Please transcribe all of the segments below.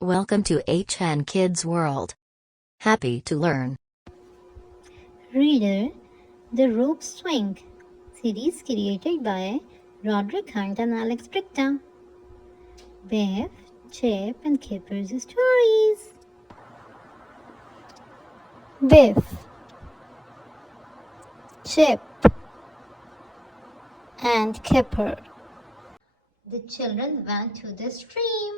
Welcome to HN Kids World. Happy to learn. Reader, The Rope Swing, series created by Roderick Hunt and Alex Bricktown. Biff, Chip, and Kipper's stories. Biff, Chip, and Kipper. The children went to the stream.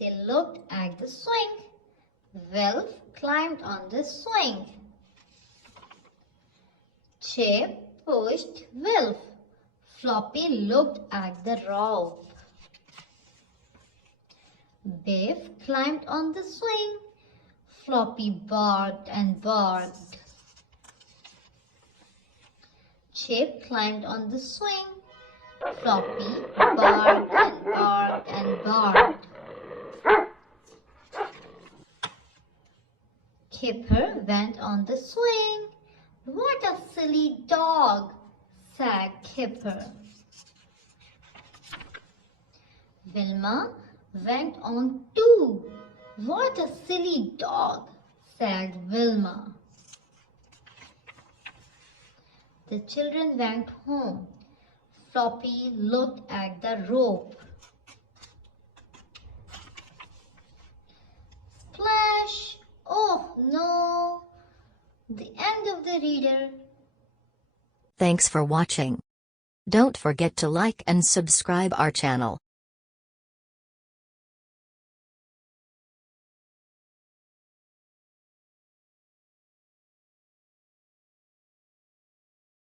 They looked at the swing. Wilf climbed on the swing. Chip pushed Wilf. Floppy looked at the rope. Biff climbed on the swing. Floppy barked and barked. Chip climbed on the swing. Floppy barked and barked and barked. Kipper went on the swing. "What a silly dog," said Kipper. Wilma went on too. "What a silly dog," said Wilma. The children went home. Floppy looked at the rope. Splash! Oh no! The end of the reader. Thanks for watching. Don't forget to like and subscribe our channel.